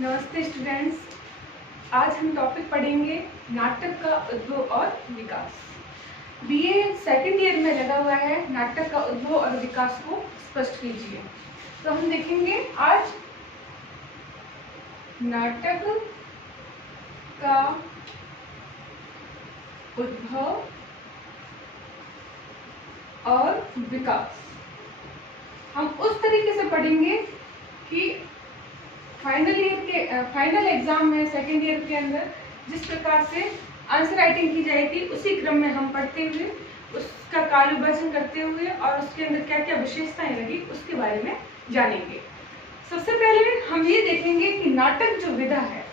नमस्ते स्टूडेंट्स। आज हम टॉपिक पढ़ेंगे नाटक का उद्भव और विकास। बीए सेकंड ईयर में लगा हुआ है, नाटक का उद्भव और विकास को स्पष्ट कीजिए। तो हम देखेंगे आज नाटक का उद्भव और विकास। हम उस तरीके से पढ़ेंगे कि फाइनल एग्जाम में सेकेंड ईयर के अंदर जिस प्रकार से आंसर राइटिंग की जाएगी उसी क्रम में हम पढ़ते हुए उसका काल विभाजन करते हुए और उसके अंदर क्या क्या विशेषताएं लगी उसके बारे में जानेंगे। सबसे पहले हम ये देखेंगे कि नाटक जो विधा है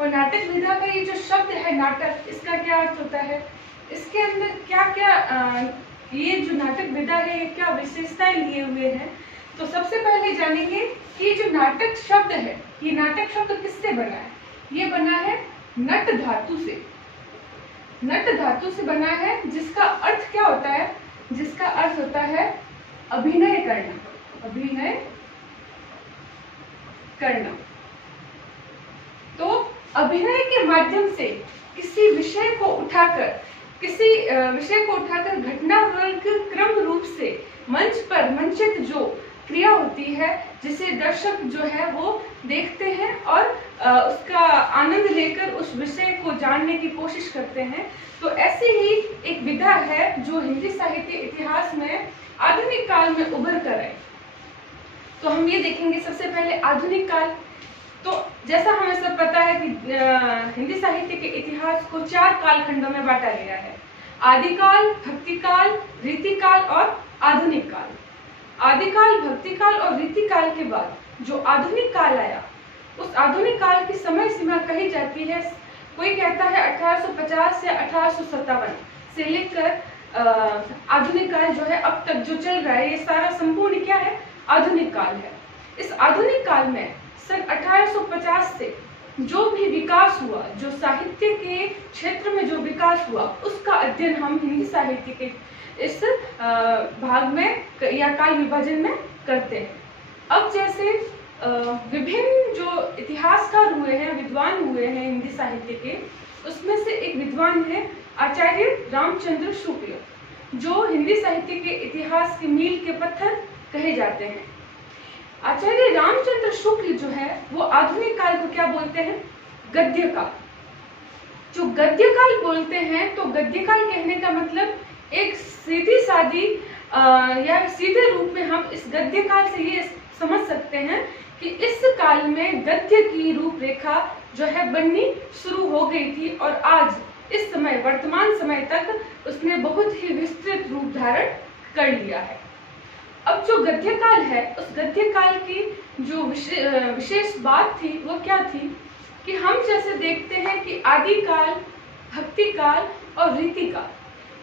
और नाटक विधा का ये जो शब्द है नाटक, इसका क्या अर्थ होता है, इसके अंदर क्या क्या ये जो नाटक विधा है ये क्या विशेषताएं लिए हुए हैं। तो सबसे पहले जानेंगे कि जो नाटक शब्द है, ये नाटक शब्द किससे बना है। ये बना है नट धातु से। नट धातु से बना है, जिसका अर्थ क्या होता है, जिसका अर्थ होता है अभिनय करना। अभिनय करना। तो अभिनय के माध्यम से किसी विषय को उठाकर घटनावर्ग क्रम रूप से मंच पर मंचित जो क्रिया होती है, जिसे दर्शक जो है वो देखते हैं और उसका आनंद लेकर उस विषय को जानने की कोशिश करते हैं। तो ऐसी ही एक विधा है जो हिंदी साहित्य इतिहास में आधुनिक काल में उभर कर आई। तो हम ये देखेंगे सबसे पहले आधुनिक काल। तो जैसा हमें सब पता है कि हिंदी साहित्य के इतिहास को 4 कालखंडों में बांटा गया है: आदिकाल, भक्तिकाल, रीतिकाल और आधुनिक काल। आदिकाल, भक्तिकाल और रीतिकाल के बाद जो आधुनिक काल आया, उस आधुनिक काल की समय सीमा कही जाती है, कोई कहता है 1850 से 1857 से लेकर आधुनिक काल जो है अब तक जो चल रहा है, ये सारा संपूर्ण क्या है, आधुनिक काल है। इस आधुनिक काल में सन 1850 से जो भी विकास हुआ, जो साहित्य के क्षेत्र में जो विकास हुआ, उसका अध्ययन हम हिंदी साहित्य के इस भाग में या काल विभाजन में करते हैं। अब जैसे विभिन्न जो इतिहासकार हुए हैं, विद्वान हुए हैं हिंदी साहित्य के, उसमें से एक विद्वान है आचार्य रामचंद्र शुक्ल, जो हिंदी साहित्य के इतिहास के मील के पत्थर कहे जाते हैं। आचार्य रामचंद्र शुक्ल जो है वो आधुनिक काल को क्या बोलते हैं, गद्य काल। जो गद्य काल बोलते हैं, तो गद्य काल कहने का मतलब एक सीधी सादी या सीधे रूप में हम इस गद्य काल से ये समझ सकते हैं कि इस काल में गद्य की रूपरेखा जो है बननी शुरू हो गई थी और आज इस समय वर्तमान समय तक उसने बहुत ही विस्तृत रूप धारण कर लिया है। अब जो गद्य काल है, उस गद्य काल की जो विशेष बात थी वो क्या थी कि हम जैसे देखते हैं कि आदिकाल, भक्तिकाल और रीतिकाल,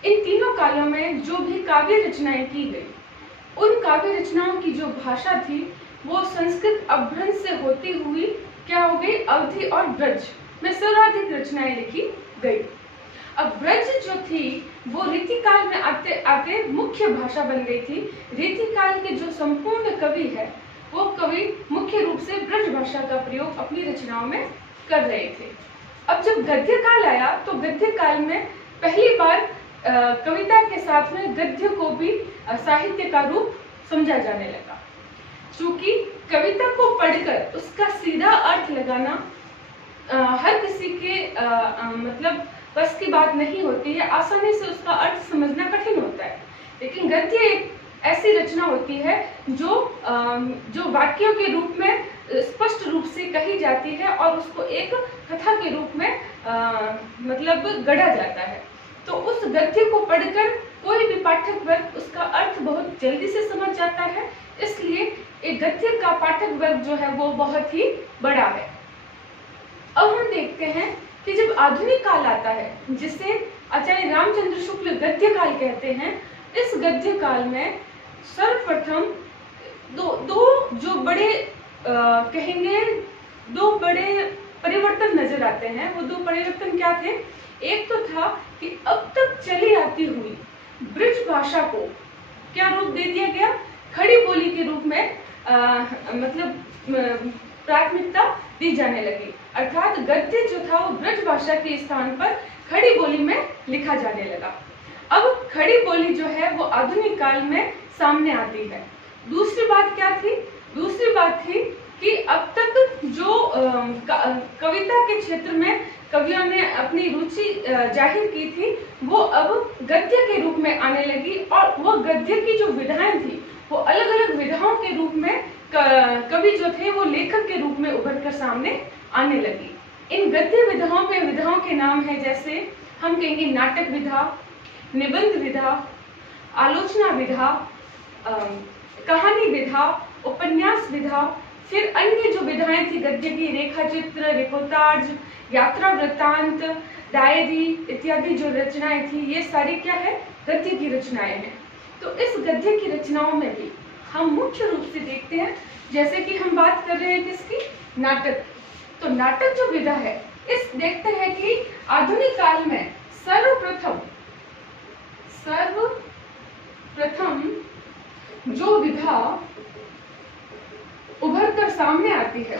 इन तीनों कालों में जो भी काव्य रचनाएं की गई, उन काव्य रचनाओं की जो भाषा थी वो संस्कृत अपभ्रंश से होती हुई क्या हो गई, अवधि और ब्रज में सर्वाधिक रचनाएं लिखी गई। अब ब्रज जो थी वो रीतिकाल में आते आते मुख्य भाषा बन गई थी। रीतिकाल के जो संपूर्ण कवि है वो कवि मुख्य रूप से ब्रज भाषा का प्रयोग अपनी रचनाओं में कर रहे थे। अब जब गद्य काल आया तो गद्य काल में पहली बार कविता के साथ में गद्य को भी साहित्य का रूप समझा जाने लगा। चूंकि कविता को पढ़कर उसका सीधा अर्थ लगाना हर किसी के मतलब बस की बात नहीं होती है, आसानी से उसका अर्थ समझना कठिन होता है। लेकिन गद्य एक ऐसी रचना होती है जो वाक्यों के रूप में स्पष्ट रूप से कही जाती है और उसको एक कथा के रूप में मतलब गढ़ा जाता है। तो उस गद्य को पढ़कर कोई भी पाठक वर्ग उसका अर्थ बहुत जल्दी से समझ जाता है, इसलिए एक गद्य का पाठक वर्ग जो है वो बहुत ही बड़ा है। अब हम देखते हैं कि जब आधुनिक काल आता है, जिसे आचार्य रामचंद्र शुक्ल गद्य काल कहते हैं, इस गद्य काल में सर्वप्रथम दो जो बड़े कहेंगे दो बड़े परिवर्तन नजर आते हैं। वो दो परिवर्तन क्या थे, एक तो था कि अब तक चली आती हुई ब्रज भाषा को क्या रूप दे दिया गया, खड़ी बोली के रूप में मतलब प्राथमिकता दी जाने लगी, अर्थात गद्य जो था वो ब्रज भाषा के स्थान पर खड़ी बोली में लिखा जाने लगा। अब खड़ी बोली जो है वो आधुनिक काल में सामने आती है। दूसरी बात क्या थी? दूसरी बात थी कि अब तक जो कविता के क्षेत्र में कवियों ने अपनी रुचि जाहिर की थी, वो अब गद्य के रूप में आने लगी, और वो गद्य की जो विधाएं थी वो अलग अलग विधाओं के रूप में कवि जो थे वो लेखक के रूप में उभर कर सामने आने लगी। इन गद्य विधाओं के नाम है, जैसे हम कहेंगे नाटक विधा, निबंध विधा, आलोचना विधा, कहानी विधा, उपन्यास विधा, फिर अन्य जो विधाएं थी गद्य की, रेखा चित्र, रिपोर्टाज, यात्रा वृत्तांत, डायरी इत्यादि जो रचनाएं थी, ये सारी क्या है? गद्य की रचनाएं हैं। तो इस गद्य की रचनाओं में भी हम मुख्य रूप से देखते हैं, जैसे कि हम बात कर रहे हैं किसकी? नाटक। तो नाटक जो विधा है, इस देखते हैं कि आधुनिक काल में सर्वप्रथम जो विधा उभर कर सामने आती है,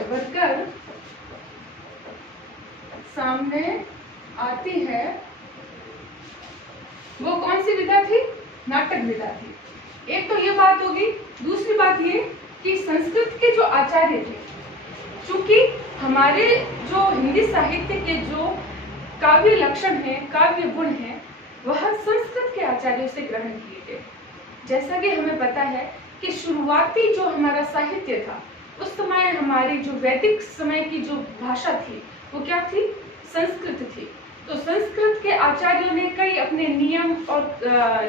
वो कौन सी विधा थी? नाटक विधा थी। एक तो ये बात होगी। दूसरी बात ये कि संस्कृत के जो आचार्य थे, चूंकि हमारे जो हिंदी साहित्य के जो काव्य लक्षण हैं, काव्य गुण हैं, वह संस्कृत के आचार्यों से ग्रहण किए गए। जैसा कि हमें पता है कि शुरुआती जो हमारा साहित्य था, उस समय हमारी जो वैदिक समय की जो भाषा थी वो क्या थी? संस्कृत थी। तो संस्कृत के आचार्यों ने कई अपने नियम और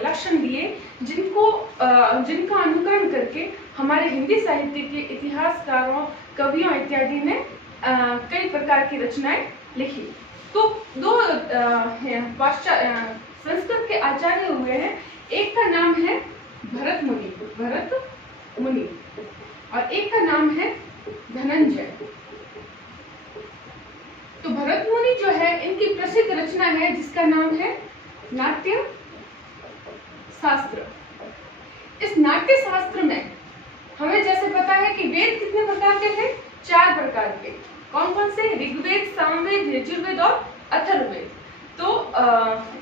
लक्षण दिए, जिनका अनुकरण करके हमारे हिंदी साहित्य के इतिहासकारों, कवियों इत्यादि ने कई प्रकार की रचनाएं लिखी। तो दो संस्कृत के आचार्य हुए हैं। एक का नाम है भरत मुनि और एक का नाम है धनंजय। तो भरत मुनि जो है, इनकी प्रसिद्ध रचना है जिसका नाम है नाट्य शास्त्र। इस नाट्य शास्त्र में हमें जैसे पता है कि वेद कितने प्रकार के थे? 4 प्रकार के। कौन कौन से? ऋग्वेद, सामवेद, यजुर्वेद और अथर्ववेद। तो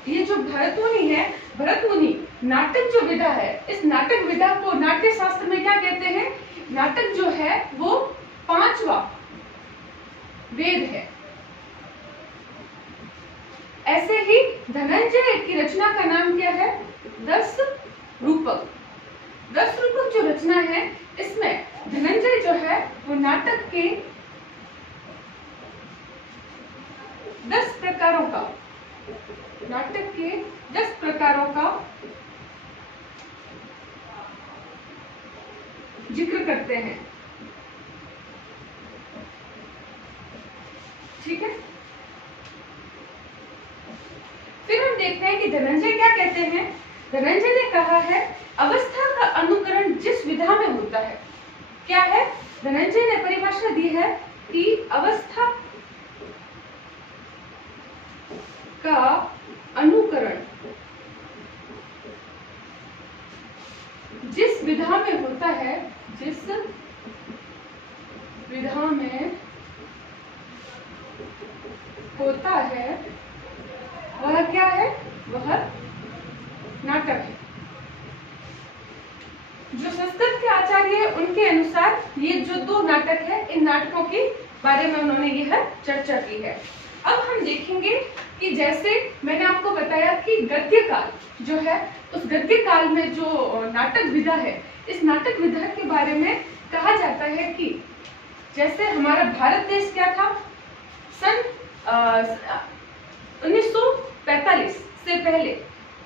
ये जो भरत मुनि है, भरत मुनि नाटक जो विधा है, इस नाटक विधा को नाट्य शास्त्र में क्या कहते हैं? नाटक जो है वो 5वां वेद है। ऐसे ही धनंजय की रचना का नाम क्या है? 10 रूपक। 10 रूपक जो रचना है, इसमें धनंजय जो है वो नाटक के 10 प्रकारों का जिक्र करते हैं। ठीक है। फिर हम देखते हैं कि धनंजय क्या कहते हैं। धनंजय ने कहा है, अवस्था का अनुकरण जिस विधा में होता है, क्या है? धनंजय ने परिभाषा दी है कि अवस्था का अनुकरण जिस विधा में होता है, जिस विधा में होता है, वह क्या है? वह नाटक है। जो संस्कृत के आचार्य है, उनके अनुसार ये जो 2 नाटक है, इन नाटकों के बारे में उन्होंने यह चर्चा की है। अब हम देखेंगे कि जैसे मैंने आपको बताया कि गद्य काल जो है, उस गद्य काल में जो नाटक विधा है, इस नाटक विधा के बारे में कहा जाता है कि जैसे हमारा भारत देश क्या था? सन 1945 से पहले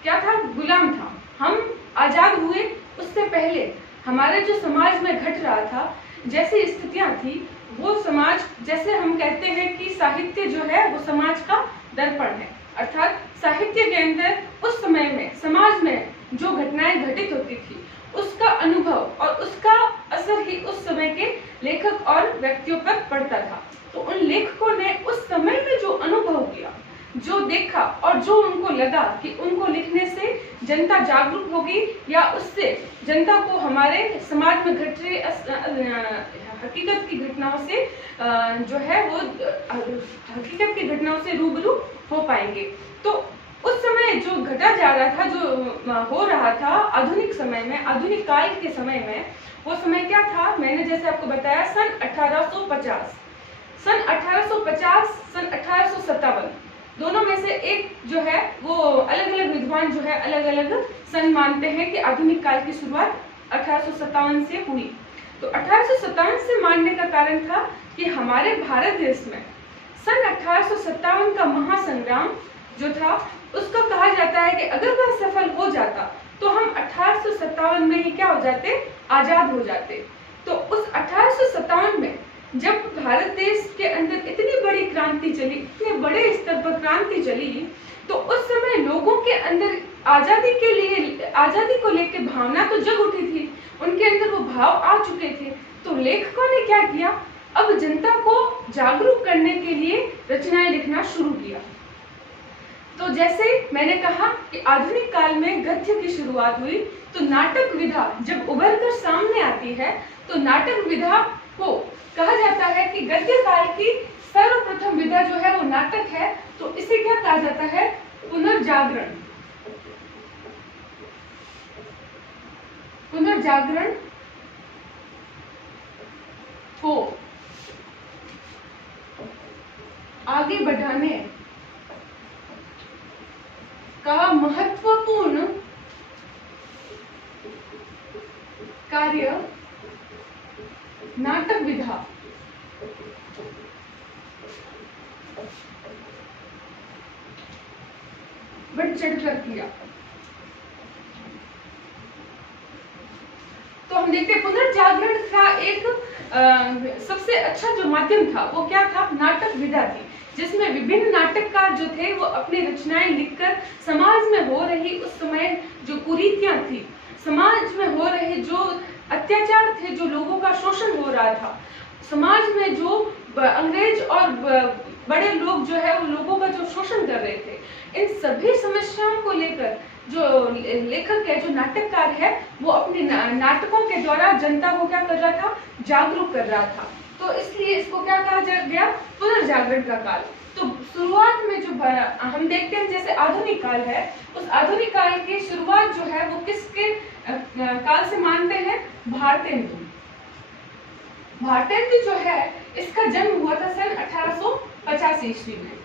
क्या था? गुलाम था। हम आजाद हुए उससे पहले हमारे जो समाज में घट रहा था, जैसी स्थितियां थी, वो समाज, जैसे हम कहते हैं कि साहित्य जो है वो समाज का दर्पण है, अर्थात साहित्य के अंदर उस समय में समाज में जो घटनाएं घटित होती थी, उसका अनुभव और उसका असर ही उस समय के लेखक और व्यक्तियों पर पड़ता था। तो उन लेखकों ने उस समय में जो अनुभव किया, जो देखा और जो उनको लगा कि उनको लिखने से जनता जागरूक होगी या उससे जनता को हमारे समाज में घट रहे हकीकत की घटनाओं से जो है वो हकीकत की घटनाओं से रूबरू हो पाएंगे। तो उस समय जो घटा जा रहा था, जो हो रहा था आधुनिक समय में, आधुनिक काल के समय में, वो समय क्या था? मैंने जैसे आपको बताया सन 1850, सन 1850, सन 1857, दोनों में से एक जो है वो अलग अलग विद्वान जो है अलग अलग सन मानते हैं कि आधुनिक काल की शुरुआत 1857 से हुई। तो 1857 से मानने का कारण था कि हमारे भारत देश में सन 1857 का महासंग्राम जो था, उसको कहा जाता है कि अगर वह सफल हो जाता तो हम 1857 में ही क्या हो जाते? आजाद हो जाते। तो उस 1857 में जब भारत देश के अंदर इतनी बड़ी क्रांति चली, इतने बड़े स्तर पर क्रांति चली, तो उस समय लोगों के अंदर आजादी के लिए, आजादी को लेकर भावना तो जग उठी थी, उनके अंदर वो भाव आ चुके थे। तो लेखकों ने क्या किया? अब जनता को जागरूक करने के लिए रचनाएं लिखना शुरू किया। तो जैसे मैंने कहा कि आधुनिक काल में गद्य की शुरुआत हुई, तो नाटक विधा जब उभर कर सामने आती है, तो नाटक विधा को कहा जाता है कि गद्य काल की सर्वप्रथम विधा जो है वो नाटक है। तो इसे क्या कहा जाता है? पुनर्जागरण। पुनर्जागरण को आगे बढ़ाने का महत्वपूर्ण कार्य नाटक विधा बढ़ चढ़कर किया। तो हम देखते हैं पुनर्जागरण का एक सबसे अच्छा जो माध्यम था वो क्या था? नाटक विधा थी, जिसमें विभिन्न नाटककार जो थे वो अपनी रचनाएं लिखकर समाज में हो रही उस समय जो कुरीतियां थी, समाज में हो रहे जो अत्याचार थे, जो लोगों का शोषण हो रहा था, समाज में जो अंग्रेज और बड़े लोग जो है वो लोगों का जो शोषण कर रहे थे, इन सभी समस्याओं को लेकर जो लेखक है, जो नाटककार है, वो अपने नाटकों के द्वारा जनता को क्या कर रहा था? जागरूक कर रहा था। तो इसलिए इसको क्या कहा गया? पुनर्जागरण का काल। तो शुरुआत में जो हम देखते हैं जैसे आधुनिक काल है, उस आधुनिक काल की शुरुआत जो है वो किसके काल से मानते हैं? भारतेंदु। भारतेंदु जो है इसका जन्म हुआ था सन 1850 ईस्वी में।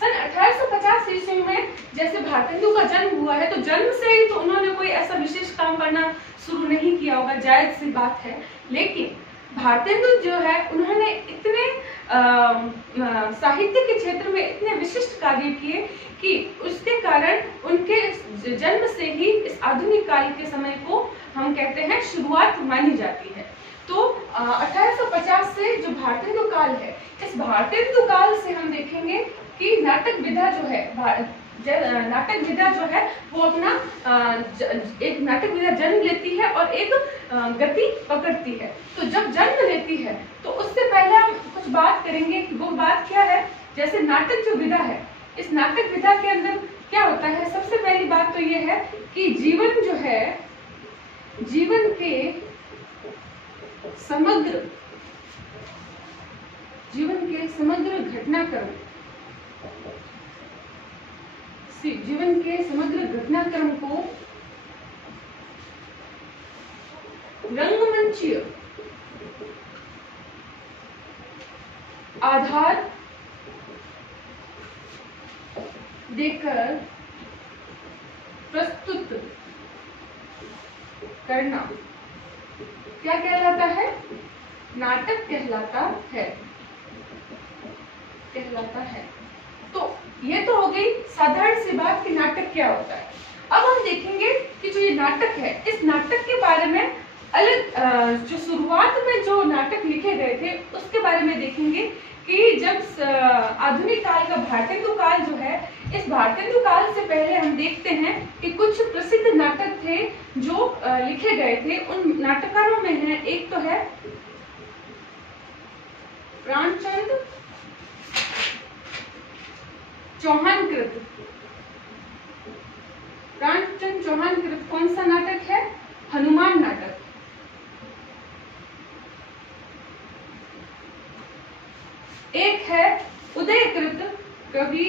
सन 1850 ईस्वी में जैसे भारतेंदु का जन्म हुआ है, तो जन्म से ही तो उन्होंने कोई ऐसा विशेष काम करना शुरू नहीं किया होगा, जायज सी बात है। लेकिन भारतेंदु जो है उन्होंने इतने साहित्य के क्षेत्र में इतने विशिष्ट कार्य किए कि उसके कारण उनके जन्म से ही इस आधुनिक काल के समय को हम कहते हैं शुरुआत मानी जाती है। तो 1850 से जो भारतेंदु काल है, इस भारतेंदु काल से हम देखेंगे कि नाटक विधा जो है, नाटक विधा जो है वो अपना एक नाटक विधा जन्म लेती है और एक गति पकड़ती है। तो जब जन्म लेती है तो उससे पहले हम कुछ बात करेंगे कि वो बात क्या है। जैसे नाटक जो विधा है, इस नाटक विधा के अंदर क्या होता है? सबसे पहली बात तो ये है कि जीवन जो है, जीवन के समग्र घटनाक्रम, जीवन के समग्र घटनाक्रम को रंगमंचीय आधार देकर प्रस्तुत करना क्या कहलाता है? नाटक कहलाता है। तो ये तो हो गई साधारण सी बात कि नाटक क्या होता है। अब हम देखेंगे कि जो ये नाटक है, इस नाटक के बारे में अलग जो शुरुआत में जो नाटक लिखे गए थे उसके बारे में देखेंगे कि जब आधुनिक काल का भारतेंदु काल जो है, इस भारतेंदु काल से पहले हम देखते हैं कि कुछ प्रसिद्ध नाटक थे जो लिखे गए थे। उन नाटककारों में है, एक तो है प्राणचंद चौहानकृत। प्राणचंद चौहानकृत कौन सा नाटक है? हनुमान नाटक। एक है उदयकृत कवि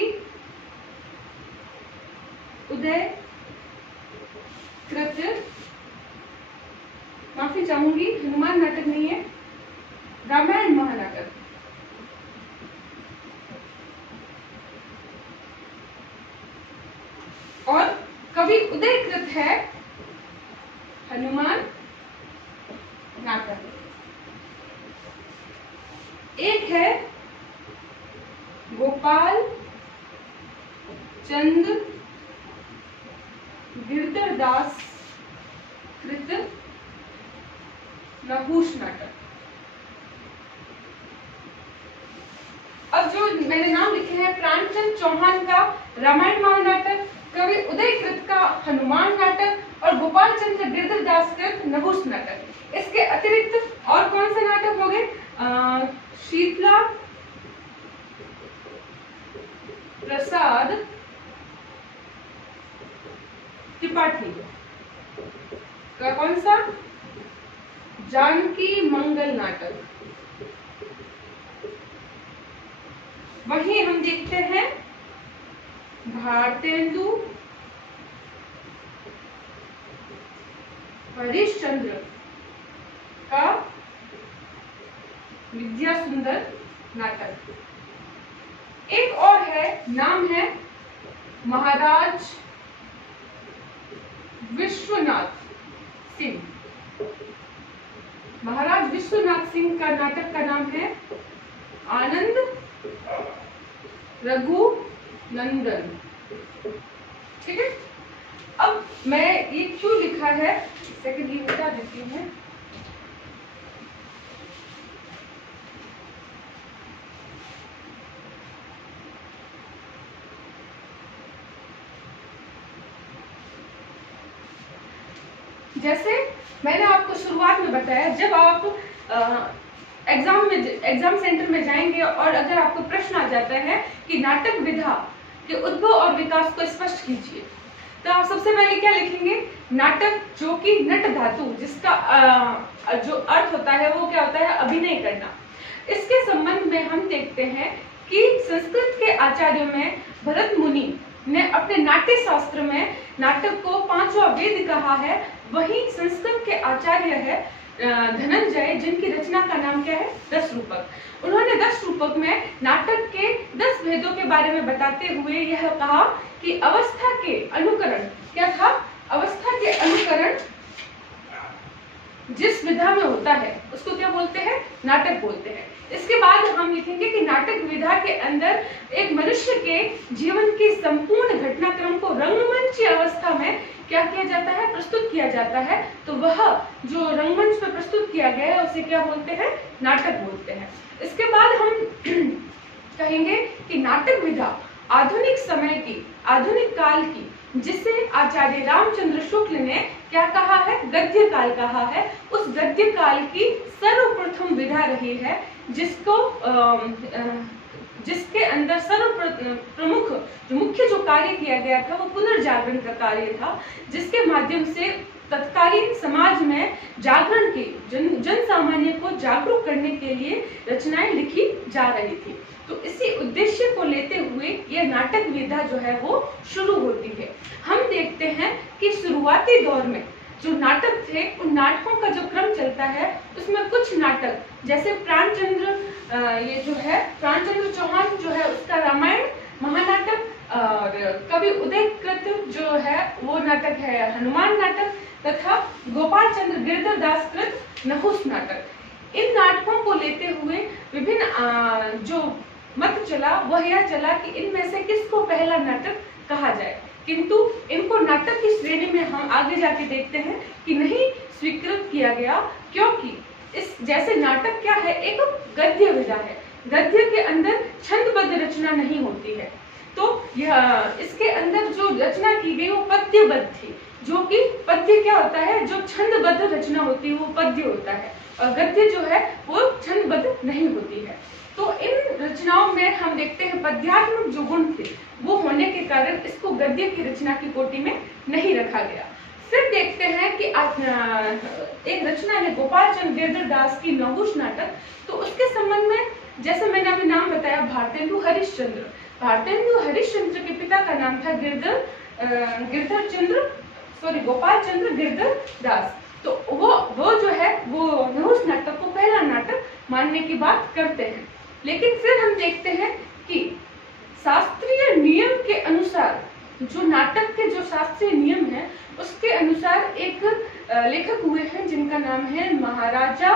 उदयकृत, माफी चाहूंगी, हनुमान नाटक नहीं है, रामायण महानाटक। और कवि उदयकृत है हनुमान नाटक। एक है गोपाल चंद्र गिरधरदास कृत नहुष नाटक। अब जो मैंने नाम लिखे हैं, प्राणचंद चौहान का रामायण महानाटक, कवि उदयकृत का हनुमान नाटक और गोपाल चंद्र गिरधरदास कृत नहुष नाटक। इसके अतिरिक्त और कौन से नाटक हो गए? शीतला प्रसाद त्रिपाठी का कौन सा? जानकी मंगल नाटक। वहीं हम देखते हैं भारतेंदु हरिश्चंद्र का विद्या सुंदर नाटक। एक और है, नाम है महाराज विश्वनाथ सिंह। महाराज विश्वनाथ सिंह का नाटक का नाम है आनंद रघु नंदन। ठीक है। अब मैं ये क्यों लिखा है, सेकंड ये बता देती हूँ। जैसे मैंने आपको शुरुआत में बताया, जब आप एग्जाम सेंटर में जाएंगे और अगर आपको प्रश्न आ जाता है कि नाटक विधा के उद्भव और विकास को स्पष्ट कीजिए, तो आप सबसे पहले क्या लिखेंगे? नाटक जो कि नट धातु, जिसका जो अर्थ होता है वो क्या होता है? अभिनय करना। इसके संबंध में हम देखते हैं कि संस्कृत के आचार्यों में भरत मुनि ने अपने नाट्य शास्त्र में नाटक को 5वां वेद कहा है। वहीं संस्कृत के आचार्य है धनंजय, जिनकी रचना का नाम क्या है? 10 रूपक। उन्होंने 10 रूपक में नाटक के 10 भेदों के बारे में बताते हुए यह कहा कि अवस्था के अनुकरण, क्या था? अवस्था के अनुकरण जिस विधा में होता है उसको क्या बोलते हैं? नाटक बोलते हैं। इसके बाद हम लिखेंगे कि नाटक विधा के अंदर एक मनुष्य के जीवन की संपूर्ण घटनाक्रम को रंगमंच अवस्था में क्या किया जाता है? प्रस्तुत किया जाता है। तो वह जो रंगमंच पर प्रस्तुत किया गया है उसे क्या बोलते हैं? नाटक बोलते हैं। इसके बाद हम कहेंगे कि नाटक विधा आधुनिक समय की, आधुनिक काल की, जिसे आचार्य रामचंद्र शुक्ल ने क्या कहा है? गद्य काल कहा है। उस गद्य काल की सर्वप्रथम विधा रही है, जिसके अंदर प्रमुख मुख्य जो कार्य किया गया था वो पुनर्जागरण का कार्य था, जिसके माध्यम से तत्कालीन समाज में जागरण की, जन सामान्य को जागरूक करने के लिए रचनाएं लिखी जा रही थी। तो इसी उद्देश्य को लेते हुए यह नाटक विधा जो है वो शुरू होती है। हम देखते हैं कि शुरुआती दौर में जो नाटक थे, उन नाटकों का जो क्रम चलता है उसमें कुछ नाटक, जैसे प्राणचंद्र ये जो है प्राणचंद्र चौहान जो है उसका रामायण महानाटक, और कवि उदयकृत जो है वो नाटक है हनुमान नाटक, तथा गोपाल चंद्र गिरधरदास कृत नहुष नाटक। इन नाटकों को लेते हुए विभिन्न जो मत चला वह यह चला कि इनमें से किसको पहला नाटक कहा जाए, किंतु इनको नाटक की श्रेणी में हम आगे जाके देखते हैं कि नहीं स्वीकृत किया गया, क्योंकि इस जैसे नाटक क्या है? एक गद्य विधा है। गद्य के अंदर छंदबद्ध रचना नहीं होती है, तो यह इसके अंदर जो रचना की गई वो पद्यबद्ध थी, जो कि पद्य क्या होता है? जो छंदबद्ध रचना होती है वो पद्य होता है, और गद्य जो है वो छंदबद्ध नहीं होती है। तो इन रचनाओं में हम देखते हैं पद्यात्मक जो गुण थे वो होने के कारण इसको गद्य की रचना की कोटि में नहीं रखा गया। फिर देखते हैं कि एक रचना है गोपाल चंद्र गिरधरदास की नहुष नाटक। तो उसके संबंध में जैसे मैंने अभी नाम बताया भारतेंदु हरिश्चंद्र, भारतेंदु हरिश्चंद्र के पिता का नाम था गोपाल चंद्र गिरधर दास। तो वो जो है वो नहुस नाटक को पहला नाटक मानने की बात करते हैं। लेकिन फिर हम देखते हैं कि शास्त्रीय नियम के अनुसार, जो नाटक के जो शास्त्रीय नियम है उसके अनुसार एक लेखक हुए हैं जिनका नाम है महाराजा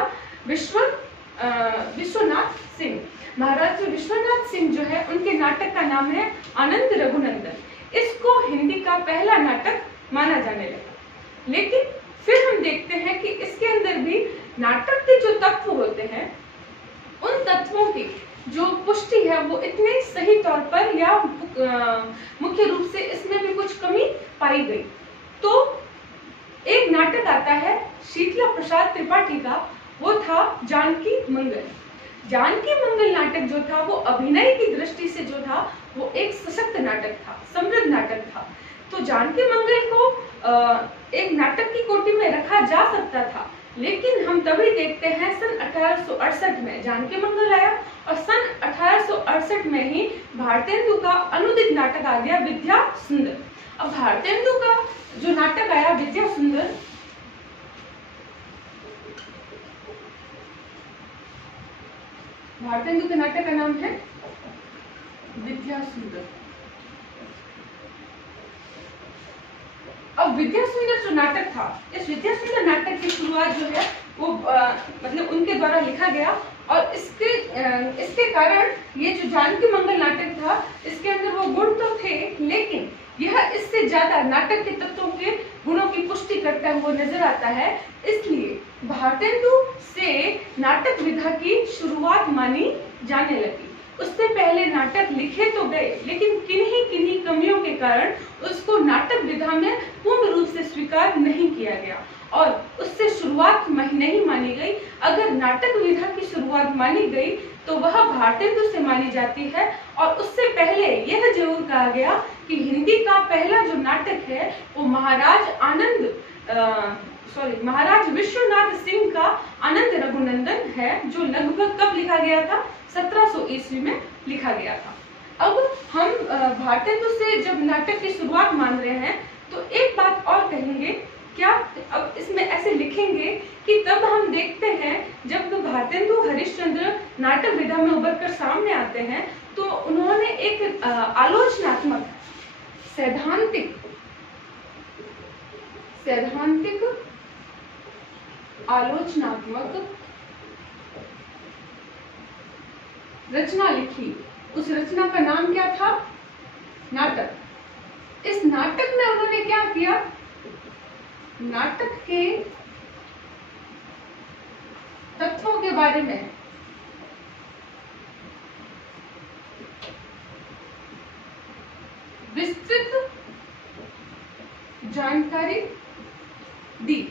विश्वनाथ सिंह। महाराजा विश्वनाथ सिंह जो है उनके नाटक का नाम है आनंद रघुनंदन। इसको हिंदी का पहला नाटक माना जाने लगा। लेकिन फिर हम देखते हैं कि इसके अंदर भी नाटक के जो तत्व होते हैं उन तत्वों की जो पुष्टि है वो इतने सही तौर पर या मुख्य रूप से इसमें भी कुछ कमी पाई गई। तो एक नाटक आता है शीतला प्रसाद त्रिपाठी का, वो था जानकी मंगल। जानकी मंगल नाटक जो था वो अभिनय की दृष्टि से जो था वो एक सशक्त नाटक था, समृद्ध नाटक था। तो जानकी मंगल को एक नाटक की कोटि में रखा जा सकता था, लेकिन हम तभी देखते हैं सन 1868 में जानकी मंगल आया और सन 1868 में ही भारतेंदु का अनुदित नाटक आ गया विद्या सुंदर। अब भारतेंदु का जो नाटक आया विद्या सुंदर, भारतेंदु के नाटक का नाम है विद्या सुंदर। अब विद्या सुंदर जो नाटक था, इस विद्या सुंदर नाटक की शुरुआत जो है वो मतलब उनके द्वारा लिखा गया और इसके कारण ये जो जानकी मंगल नाटक था इसके अंदर वो गुण तो थे, लेकिन यह इससे ज्यादा नाटक के तत्वों के गुणों की पुष्टि करता हुआ नजर आता है। इसलिए भारतेंदु से नाटक विधा की शुरुआत मानी जाने लगी। उससे पहले नाटक लिखे तो गए, लेकिन किन्हीं कमियों के कारण उसको नाटक विधा में पूर्ण रूप से स्वीकार नहीं किया गया और उससे शुरुआत नहीं मानी गई। अगर नाटक विधा की शुरुआत मानी गई तो वह भारतेंदु से मानी जाती है। और उससे पहले यह जरूर कहा गया कि हिंदी का पहला जो नाटक है वो महाराज विश्वनाथ सिंह का आनंद रघुनंदन है, जो लगभग कब लिखा गया था, 1700 ईस्वी में लिखा गया था। अब हम भारतेंदु से जब नाटक की शुरुआत मान रहे हैं तो एक बात और कहेंगे, क्या अब इसमें ऐसे लिखेंगे कि तब हम देखते हैं जब भारतेंदु हरिश्चंद्र नाटक विधा में उभर कर सामने आते हैं तो उन्होंने एक आलोचनात्मक सैद्धांतिक आलोचनात्मक रचना लिखी। उस रचना का नाम क्या था, नाटक। इस नाटक में उन्होंने क्या किया, नाटक के तत्वों के बारे में विस्तृत जानकारी दी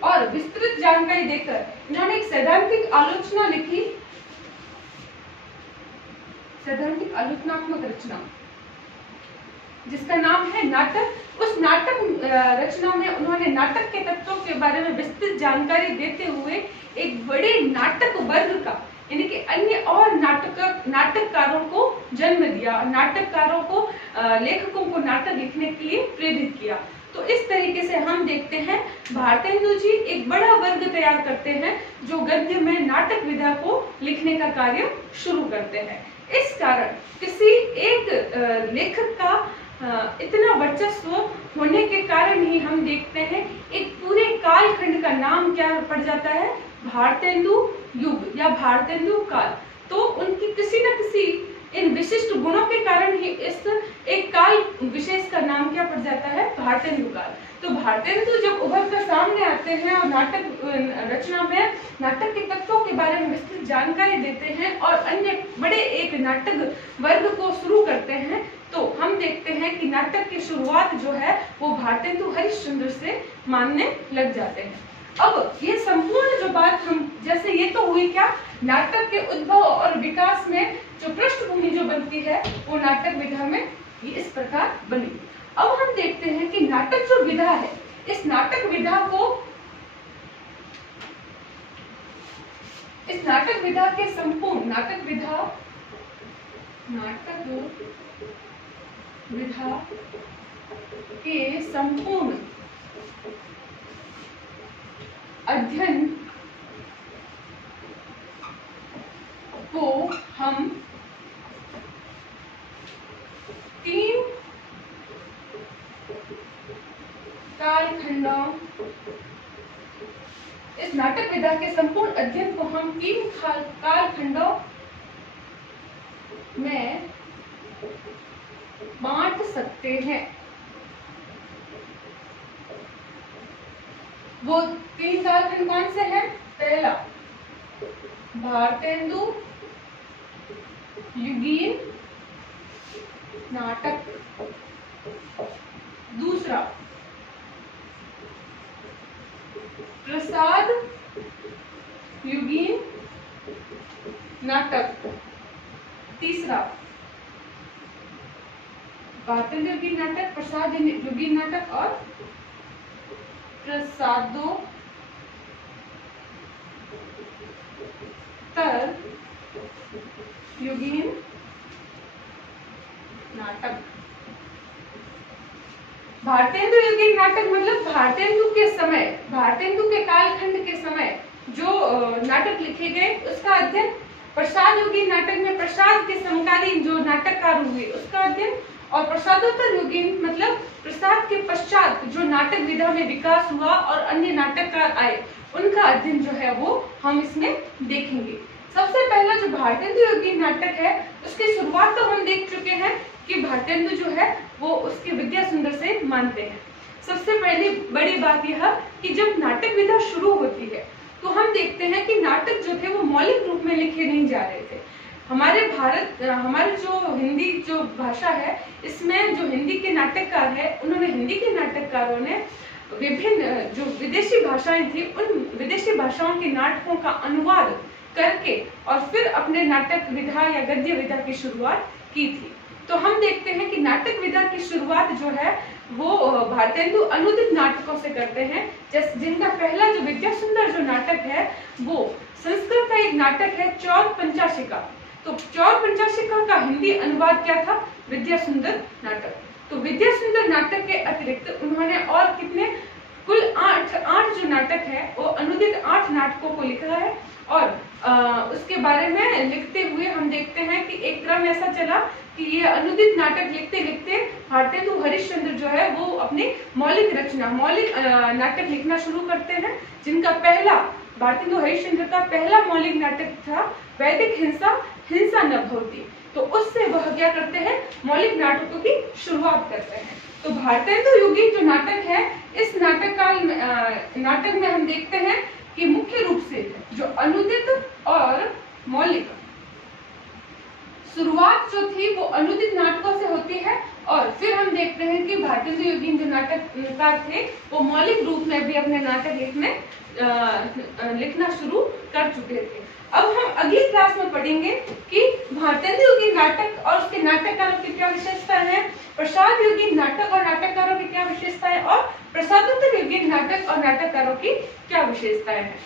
और विस्तृत जानकारी देकर इन्होंने एक सैद्धांतिक आलोचना लिखी, सैद्धांतिक आलोचनात्मक रचना जिसका नाम है नाटक। उस नाटक रचना में उन्होंने नाटक के तत्वों के बारे में विस्तृत जानकारी देते हुए एक बड़े नाटक वर्ग का यानी कि अन्य और नाटककारों को जन्म दिया, नाटककारों को लेखकों को नाटक लिखने के लिए प्रेरित किया। तो इस तरीके से हम देखते हैं भारतेंदु जी एक बड़ा वर्ग तैयार करते हैं जो गद्य में नाटक विधा को लिखने का कार्य शुरू करते हैं। इस कारण किसी एक लेखक का इतना वर्चस्व होने के कारण ही हम देखते हैं एक पूरे कालखंड का नाम क्या पड़ जाता है, भारतेंदु युग या भारतेंदु काल। तो उनकी किसी न किसी इन विशिष्ट गुणों के कारण ही इस एक काल विशेष का नाम क्या पड़ जाता है, भारतेंदु काल। तो भारतेंदु जब उभर कर सामने आते हैं और नाटक रचना में नाटक के तत्वों के बारे में विस्तृत जानकारी देते हैं और अन्य बड़े एक नाटक वर्ग को शुरू करते हैं, तो हम देखते हैं कि नाटक की शुरुआत जो है वो भारतेंदु हरिश्चंद्र से मानने लग जाते हैं। अब ये संपूर्ण जो बात हम जैसे ये तो हुई क्या, नाटक के उद्भव और विकास में जो पृष्ठभूमि जो बनती है वो नाटक विधा में ये इस प्रकार बनी। अब हम देखते हैं कि नाटक जो विधा है, इस नाटक विधा को इस नाटक विधा के संपूर्ण अध्ययन को हम 3 कालखंडों इस नाटक विधा के संपूर्ण अध्ययन को हम 3 कालखंडों में बांट सकते हैं। वो 3 कालखंड कौन से हैं? पहला भारतेंदु युगीन नाटक, दूसरा प्रसाद युगीन नाटक, तीसरा भारतेंदु युगीन नाटक, प्रसाद युगीन नाटक और प्रसादोत्तर युगीन नाटक। भारतेंदु युगीन नाटक मतलब भारतेंदु के कालखंड के समय जो नाटक लिखे गए उसका अध्ययन। प्रसाद युगीन नाटक में प्रसाद के समकालीन जो नाटककार हुए उसका अध्ययन। और प्रसादोत्तर युगीन मतलब प्रसाद के पश्चात जो नाटक विधा में विकास हुआ और अन्य नाटककार आए उनका अध्ययन जो है वो हम इसमें देखेंगे। सबसे पहला जो भारतेंदु युगीन नाटक है उसकी शुरुआत तो हम देख चुके हैं कि भारतेंदु जो है वो उसके विद्या सुंदर से मानते हैं। सबसे पहली बड़ी बात यह कि जब नाटक विधा शुरू होती है तो हम देखते हैं कि नाटक जो थे वो मौलिक रूप में लिखे नहीं जा रहे थे। हमारे जो हिंदी जो भाषा है इसमें जो हिंदी के नाटककार है उन्होंने हिंदी के नाटककारों ने विभिन्न जो विदेशी भाषाएं थी उन विदेशी भाषाओं के नाटकों का अनुवाद करके और फिर अपने नाटक विधा या गद्य विधा की शुरुआत की थी। तो हम देखते हैं कि नाटक विधा की शुरुआत जो है वो भारतेंदु अनुदित नाटकों से करते हैं, जिनका पहला जो विद्या सुंदर जो नाटक है वो संस्कृत का एक नाटक है चौर पंचाशिका। तो चौर पंचाशिका का हिंदी अनुवाद क्या था? विद्या सुंदर नाटक। तो विद्या सुंदर नाटक के अतिरिक्त उन्होंने और कितने कुल 8 जो नाटक है वो अनुदित 8 नाटकों को लिखा है। और उसके बारे में लिखते हुए हम देखते हैं कि एक क्रम ऐसा चला कि ये अनुदित नाटक लिखते लिखते भारतेंदु हरिश्चंद्र जो है वो अपनी मौलिक नाटक लिखना शुरू करते हैं, जिनका पहला भारतेंदु हरिश्चंद्र का पहला मौलिक नाटक था वैदिक हिंसा न भवति। तो उससे वह क्या करते हैं? मौलिक नाटकों की शुरुआत करते हैं। तो भारतेंदु युगीन जो नाटक है इस नाटक में हम देखते हैं कि मुख्य रूप से जो अनुदित और मौलिक शुरुआत जो थी वो अनुदित नाटकों से होती है। और फिर हम देखते हैं कि भारतेंदु युगीन जो नाटककार थे वो मौलिक रूप में भी अपने नाटक लिखना शुरू कर चुके थे। अब हम अगली क्लास में पढ़ेंगे कि भारतेंदु युगीन नाटक और उसके नाटककारों की क्या विशेषताएं हैं, प्रसाद युगीन नाटक और नाटककारों की क्या विशेषताएं और प्रसादोत्तर युगीन नाटक और नाटककारों की क्या विशेषताएं हैं।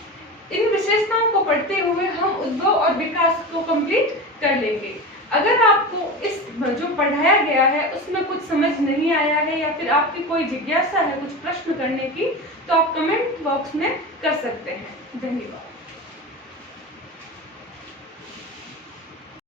इन विशेषताओं को पढ़ते हुए हम उद्भव और विकास को कंप्लीट कर लेंगे। अगर आपको इस जो पढ़ाया गया है उसमें कुछ समझ नहीं आया है या फिर आपकी कोई जिज्ञासा है कुछ प्रश्न करने की तो आप कमेंट बॉक्स में कर सकते हैं। धन्यवाद।